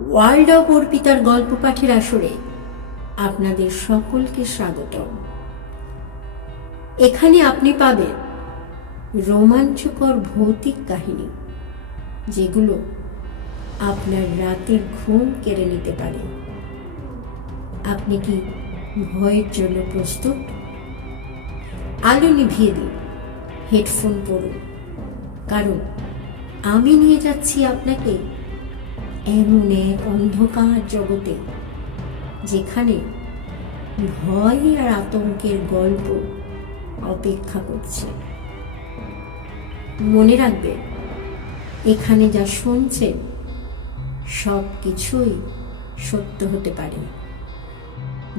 World of অর্পিতার গল্প পাঠের আসরে আপনাদের সকলকে স্বাগতম। এখানে আপনি পাবেন রোমাঞ্চকর ভৌতিক কাহিনী, যেগুলো আপনার রাতের ঘুম কেড়ে নিতে পারে। আপনি কি ভয়ের জন্য প্রস্তুত? আলো নিভিয়ে দিন, হেডফোন পরুন, কারণ আমি নিয়ে যাচ্ছি আপনাকে এমন এক অন্ধকার জগতে, যেখানে ভয় আর আতঙ্কের গল্প অপেক্ষা করছে। মনে রাখবে, এখানে যা শুনছেন সব কিছুই সত্য হতে পারে।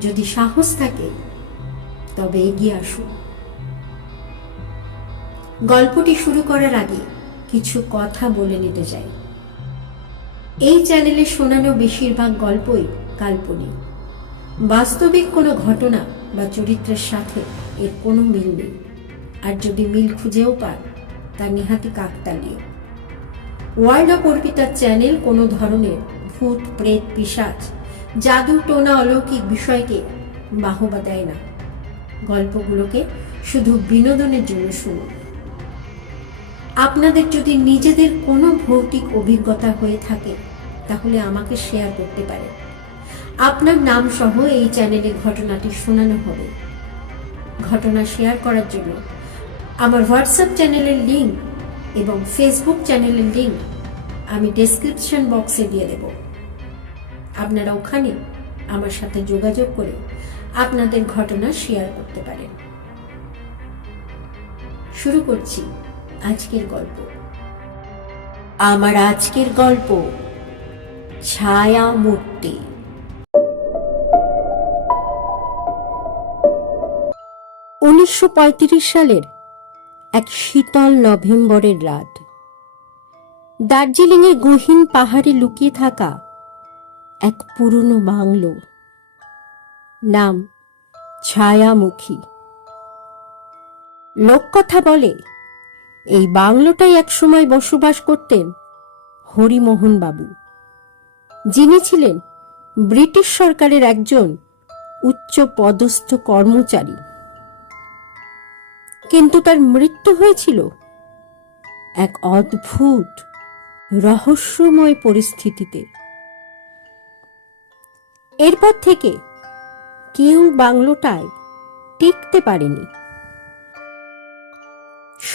যদি সাহস থাকে, তবে এগিয়ে আসুন। গল্পটি শুরু করার আগে কিছু কথা বলে নিতে চাই। এই চ্যানেলে শোনানো বেশিরভাগ গল্পই কাল্পনিক। বাস্তবিক কোনো ঘটনা বা চরিত্রের সাথে এর কোনো মিল নেই। আর যদি মিল খুঁজেও পান, তা নিহাতি কাকতালীয়। ওয়ার্ল্ড অফ অর্পিতার চ্যানেল কোনো ধরনের ভূত, প্রেত পিসাচ জাদু, টোনা, অলৌকিক বিষয়কে বাহবা দেয় না। গল্পগুলোকে শুধু বিনোদনের জন্য শুনুন। আপনাদের যদি নিজেদের কোনো ভৌতিক অভিজ্ঞতা হয়ে থাকে, তাহলে আমাকে শেয়ার করতে পারে আপনার নাম সহ এই চ্যানেলে ঘটনাটি শোনানো হবে। ঘটনা শেয়ার করার জন্য আমার হোয়াটসঅ্যাপ চ্যানেলের লিঙ্ক এবং ফেসবুক চ্যানেলের লিঙ্ক আমি ডেসক্রিপশন বক্সে দিয়ে দেব। আপনারা ওখানে আমার সাথে যোগাযোগ করে আপনাদের ঘটনা শেয়ার করতে পারেন। শুরু করছি। আজকের গল্প। আমার আজকের গল্প ছায়া মূর্তি উনিশশো পঁয়ত্রিশ সালের এক শীতল নভেম্বরের রাত। দার্জিলিংয়ের গহীন পাহাড়ে লুকিয়ে থাকা এক পুরনো বাংলো। নাম, ছায়ামুখী। লোককথা বলে এই বাংলোটাই একসময় বসবাস করতেন হরিমোহন বাবু যিনি ছিলেন ব্রিটিশ সরকারের একজন উচ্চ পদস্থ কর্মচারী। কিন্তু তার মৃত্যু হয়েছিল এক অদ্ভুত, রহস্যময় পরিস্থিতিতে। এরপর থেকে কেউ বাংলোটায় টিকতে পারেনি।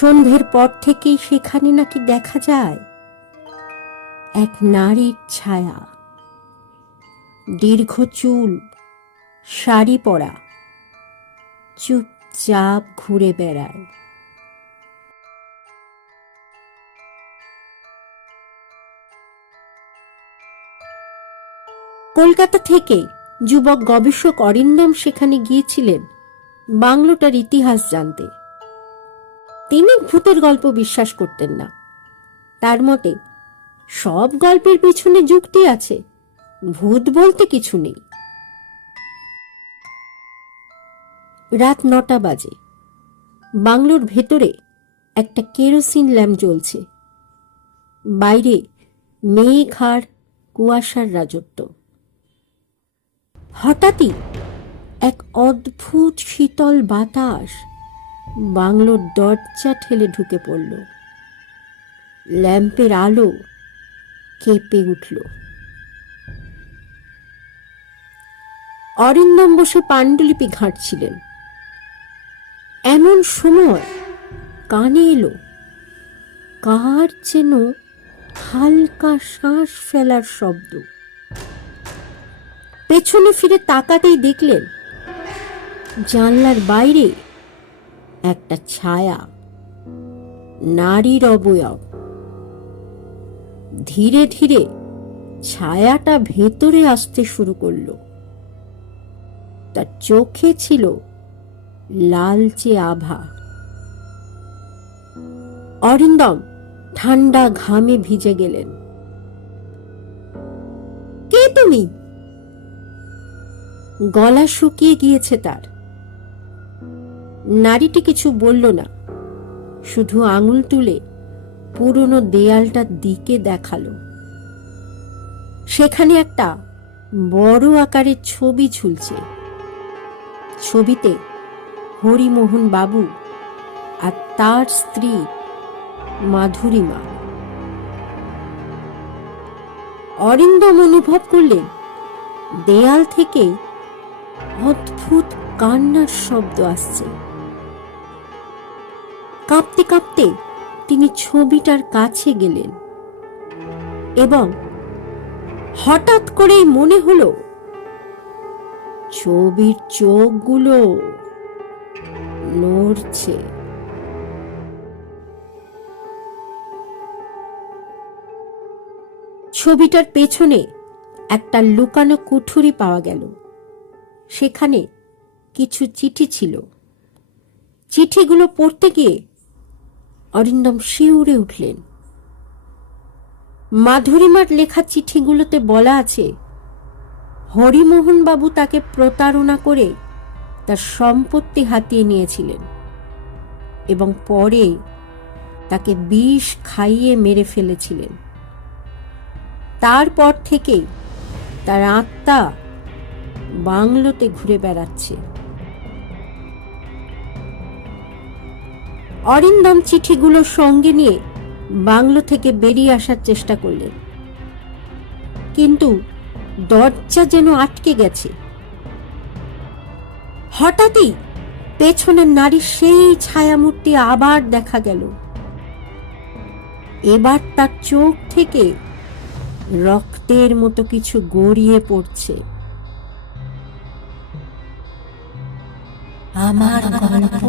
সন্ধ্যের পর থেকেই সেখানে নাকি দেখা যায় এক নারীর ছায়া। দীর্ঘ চুল, শাড়ি পরা, চুপচাপ ঘুরে বেড়ায়। কলকাতা থেকে যুবক গবেষক অরিন্দম সেখানে গিয়েছিলেন বাংলোটার ইতিহাস জানতে। তিনি ভূতের গল্প বিশ্বাস করতেন না। তার মতে, সব গল্পের পিছনে যুক্তি আছে, ভূত বলতে কিছু নেই। রাত নটা বাজে। বাংলোর ভেতরে একটা কেরোসিন ল্যাম্প জ্বলছে। বাইরে মেঘ আর কুয়াশার রাজত্ব। হঠাৎই এক অদ্ভুত শীতল বাতাস বাংলোর দরজা ঠেলে ঢুকে পড়ল। ল্যাম্পের আলো কেঁপে উঠল। অরিন্দম বসে পাণ্ডুলিপি ঘাঁটছিলেন। এমন সময় কানে এলো, কার যেন হালকা শ্বাস ফেলার শব্দ। পেছনে ফিরে তাকাতেই দেখলেন, জানলার বাইরে একটা ছায়া, নারীর অবয়ব। ধীরে ধীরে ছায়াটা ভেতরে আসতে শুরু করল। তার চোখে ছিল লালচে আভা। অরিন্দম ঠান্ডা ঘামে ভিজে গেলেন। কে তুমি? গলা শুকিয়ে গিয়েছে তার। নারীটি কিছু বলল না। শুধু আঙুল তুলে পুরনো দেয়ালটার দিকে দেখাল। সেখানে একটা বড় আকারের ছবি ঝুলছে। ছবিতে হরিমোহন বাবু আর তার স্ত্রী মাধুরীমা। অরিন্দম অনুভব করলেন, দেয়াল থেকে অদ্ভুত কান্নার শব্দ আসছে। কাঁপতে কাঁপতে তিনি ছবিটার কাছে গেলেন এবং হঠাৎ করেই মনে হলো, ছবির চোখগুলো নড়ছে। ছবিটার পেছনে একটা লুকানো কুঠুরি পাওয়া গেল। সেখানে কিছু চিঠি ছিল। চিঠিগুলো পড়তে গিয়ে অরিন্দম শিউরে উঠলেন। মাধুরীমার লেখা চিঠিগুলোতে বলা আছে হরিমোহন বাবু তাকে প্রতারণা করে তার সম্পত্তি হাতিয়ে নিয়েছিলেন এবং পরে তাকে বিষ খাইয়ে মেরে ফেলেছিলেন। তারপর থেকেই তার আত্মা বাংলোতে ঘুরে বেড়াচ্ছে। অরিন্দম চিঠিগুলো সঙ্গে নিয়ে বাংলো থেকে বেরিয়ে আসার চেষ্টা করলেন। কিন্তু দরজা যেন আটকে গেছে। হঠাৎই পেছনের নারীর সেই ছায়ামূর্তি আবার দেখা গেল। এবার তার চোখ থেকে রক্তের মতো কিছু গড়িয়ে পড়ছে। আমার গল্প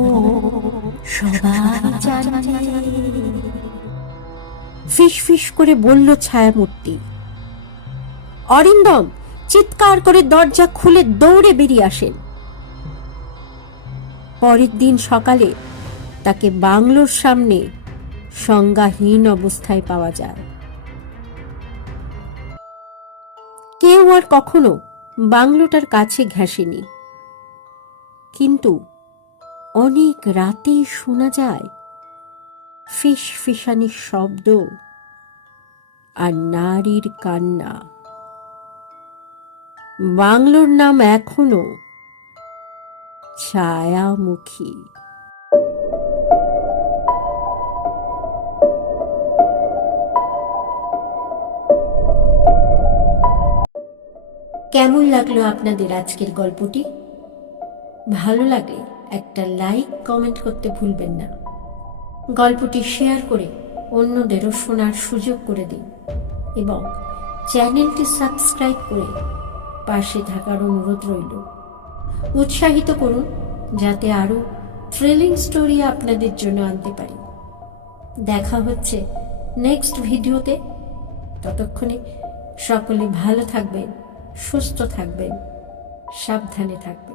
ফিস ফিস করে বলল ছায়ামূর্তি। অরিন্দম চিৎকার করে দরজা খুলে দৌড়ে বেরিয়ে আসেন। পরের দিন সকালে তাকে বাংলোর সামনে সংজ্ঞাহীন অবস্থায় পাওয়া যায়। কেউ আর কখনো বাংলোটার কাছে ঘেঁষেনি। কিন্তু অনেক রাতে শোনা যায়। ফিস ফিসানির শব্দ আর নারীর কান্না। বাংলোর নাম এখনও ছায়ামুখী। কেমন লাগল আপনাদের আজকের গল্পটি? ভালো লাগলে একটা লাইক কমেন্ট করতে ভুলবেন না। গল্পটি শেয়ার করে অন্যদেরও শোনার সুযোগ করে দিন এবং চ্যানেলটি সাবস্ক্রাইব করে পাশে থাকার অনুরোধ রইল। উৎসাহিত করুন যাতে আরও থ্রিলিং স্টোরি আপনাদের জন্য আনতে পারি। দেখা হচ্ছে নেক্সট ভিডিওতে। ততক্ষণে সকলে ভালো থাকবেন, সুস্থ থাকবেন, সাবধানে থাকবেন।